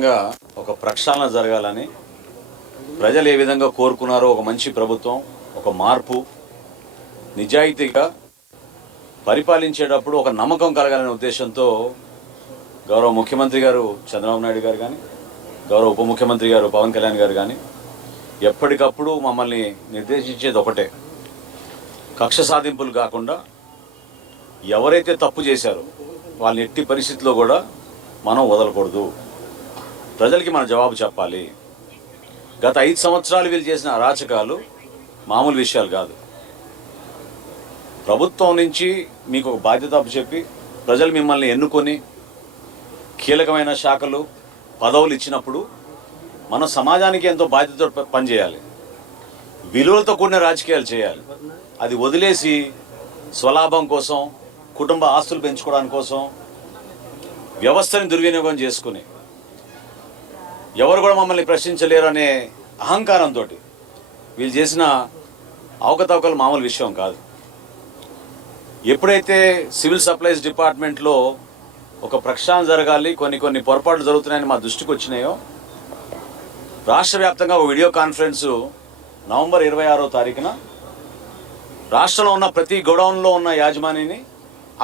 ఒక ప్రక్షాళన జరగాలని ప్రజలు ఏ విధంగా కోరుకున్నారో ఒక మంచి ప్రభుత్వం, ఒక మార్పు, నిజాయితీగా పరిపాలించేటప్పుడు ఒక నమ్మకం కలగాలనే ఉద్దేశంతో గౌరవ ముఖ్యమంత్రి గారు చంద్రబాబు నాయుడు గారు కానీ, గౌరవ ఉప ముఖ్యమంత్రి గారు పవన్ కళ్యాణ్ గారు కానీ ఎప్పటికప్పుడు మమ్మల్ని నిర్దేశించేది ఒకటే, కక్ష సాధింపులు కాకుండా ఎవరైతే తప్పు చేశారో వాళ్ళని ఎట్టి పరిస్థితిలో కూడా మనం వదలకూడదు, ప్రజలకి మన జవాబు చెప్పాలి. గత 5 సంవత్సరాలు వీళ్ళు చేసిన అరాచకాలు మామూలు విషయాలు కాదు. ప్రభుత్వం నుంచి మీకు ఒక బాధ్యత అప్పచెప్పి ప్రజలు మిమ్మల్ని ఎన్నుకొని కీలకమైన శాఖలు, పదవులు ఇచ్చినప్పుడు మన సమాజానికి ఎంతో బాధ్యతతో పనిచేయాలి, విలువలతో కూడిన రాజకీయాలు చేయాలి. అది వదిలేసి స్వలాభం కోసం, కుటుంబ ఆస్తులు పెంచుకోవడానికి కోసం వ్యవస్థని దుర్వినియోగం చేసుకుని ఎవరు కూడా మమ్మల్ని ప్రశ్నించలేరు అనే అహంకారంతో వీళ్ళు చేసిన అవకతవకలు మామూలు విషయం కాదు. ఎప్పుడైతే సివిల్ సప్లైస్ డిపార్ట్మెంట్లో ఒక ప్రక్షాళన జరగాలి, కొన్ని పొరపాట్లు జరుగుతున్నాయని మా దృష్టికి వచ్చినాయో రాష్ట్ర వ్యాప్తంగా ఒక వీడియో కాన్ఫరెన్సు నవంబర్ 26వ తారీఖున రాష్ట్రంలో ఉన్న ప్రతి గోడౌన్లో ఉన్న యాజమానిని,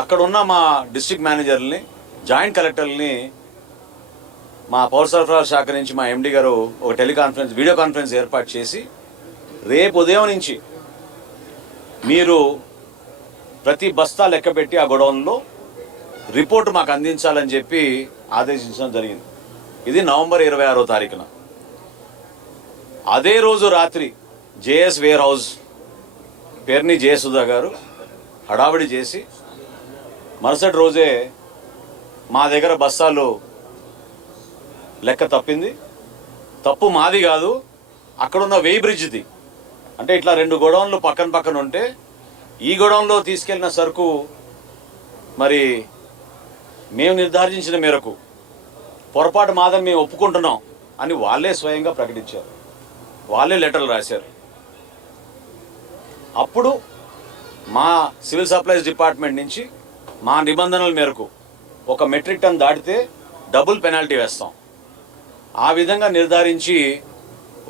అక్కడ ఉన్న మా డిస్ట్రిక్ట్ మేనేజర్ని, జాయింట్ కలెక్టర్ని మా పౌర సరఫరాల శాఖ నుంచి మా ఎండి గారు ఒక వీడియో కాన్ఫరెన్స్ ఏర్పాటు చేసి రేపు ఉదయం నుంచి మీరు ప్రతి బస్తా లెక్కపెట్టి ఆ గొడవల్లో రిపోర్ట్ మాకు అందించాలని చెప్పి ఆదేశించడం జరిగింది. ఇది నవంబర్ 26వ తారీఖున. అదే రోజు రాత్రి జేఎస్ వేర్ హౌస్ పేరుని జయసుధా గారు హడావిడి చేసి మరుసటి రోజే మా దగ్గర బస్తాలు లెక్క తప్పింది, తప్పు మాది కాదు, అక్కడున్న వేయి బ్రిడ్జ్ది. అంటే ఇట్లా 2 గోడౌన్లు పక్కన ఉంటే ఈ గోడౌన్లో తీసుకెళ్లిన సరుకు మరి మేము నిర్ధారించిన మేరకు పొరపాటు మాదని మేము ఒప్పుకుంటున్నాం అని వాళ్ళే స్వయంగా ప్రకటించారు, వాళ్ళే లెటర్లు రాశారు. అప్పుడు మా సివిల్ సప్లైస్ డిపార్ట్మెంట్ నుంచి మా నిబంధనల మేరకు 1 మెట్రిక్ టన్ దాటితే డబుల్ పెనాల్టీ వేస్తాం. ఆ విధంగా నిర్ధారించి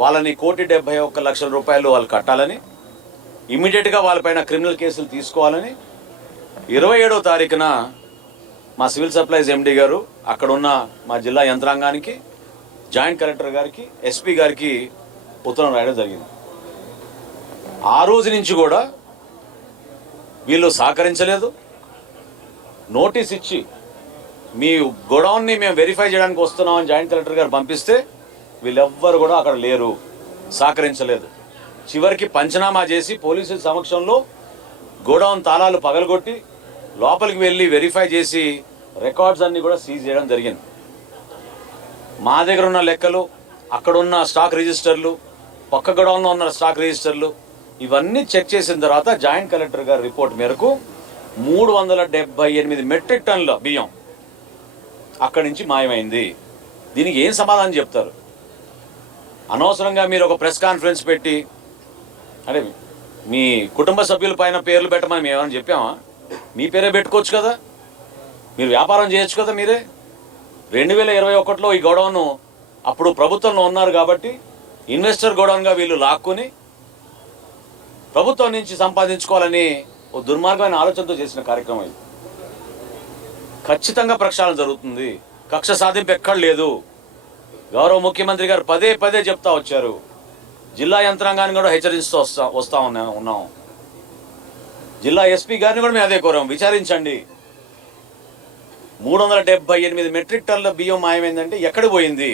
వాళ్ళని 1,71,00,000 రూపాయలు వాళ్ళు కట్టాలని, ఇమీడియట్గా వాళ్ళపైన క్రిమినల్ కేసులు తీసుకోవాలని 27వ తారీఖున మా సివిల్ సప్లైస్ ఎండి గారు అక్కడున్న మా జిల్లా యంత్రాంగానికి, జాయింట్ కలెక్టర్ గారికి, ఎస్పీ గారికి ఉత్తరం రాయడం జరిగింది. ఆ రోజు నుంచి కూడా వీళ్ళు సహకరించలేదు. నోటీస్ ఇచ్చి మీ గోడౌన్ని మేము వెరిఫై చేయడానికి వస్తున్నామని జాయింట్ కలెక్టర్ గారు పంపిస్తే వీళ్ళెవ్వరు కూడా అక్కడ లేరు, సహకరించలేదు. చివరికి పంచనామా చేసి పోలీసుల సమక్షంలో గోడౌన్ తాళాలు పగలగొట్టి లోపలికి వెళ్ళి వెరిఫై చేసి రికార్డ్స్ అన్నీ కూడా సీజ్ చేయడం జరిగింది. మా దగ్గర ఉన్న లెక్కలు, అక్కడున్న స్టాక్ రిజిస్టర్లు, పక్క గోడౌన్లో ఉన్న స్టాక్ రిజిస్టర్లు ఇవన్నీ చెక్ చేసిన తర్వాత జాయింట్ కలెక్టర్ గారి రిపోర్ట్ మేరకు 378 మెట్రిక్ టన్నుల బియ్యం అక్కడి నుంచి మాయమైంది. దీనికి ఏం సమాధానం చెప్తారు? అనవసరంగా మీరు ఒక ప్రెస్ కాన్ఫరెన్స్ పెట్టి, అంటే మీ కుటుంబ సభ్యుల పైన పేర్లు పెట్టమని మేము ఏమైనా చెప్పామా? మీ పేరే పెట్టుకోవచ్చు కదా, మీరు వ్యాపారం చేయొచ్చు కదా. మీరే 2021లో ఈ గోడౌను అప్పుడు ప్రభుత్వంలో ఉన్నారు కాబట్టి ఇన్వెస్టర్ గోడౌన్గా వీళ్ళు లాక్కుని ప్రభుత్వం నుంచి సంపాదించుకోవాలని ఓ దుర్మార్గమైన ఆలోచనతో చేసిన కార్యక్రమం ఇది. ఖచ్చితంగా ప్రక్షాళన జరుగుతుంది, కక్ష సాధింపు ఎక్కడ లేదు. గౌరవ ముఖ్యమంత్రి గారు పదే చెప్తా వచ్చారు, జిల్లా యంత్రాంగాన్ని కూడా హెచ్చరిస్తూ వస్తా ఉన్నాం. జిల్లా ఎస్పీ గారిని కూడా మేము అదే కోరాం, విచారించండి. 378 మెట్రిక్ టన్నుల బియ్యం మాయమైందంటే ఎక్కడ పోయింది?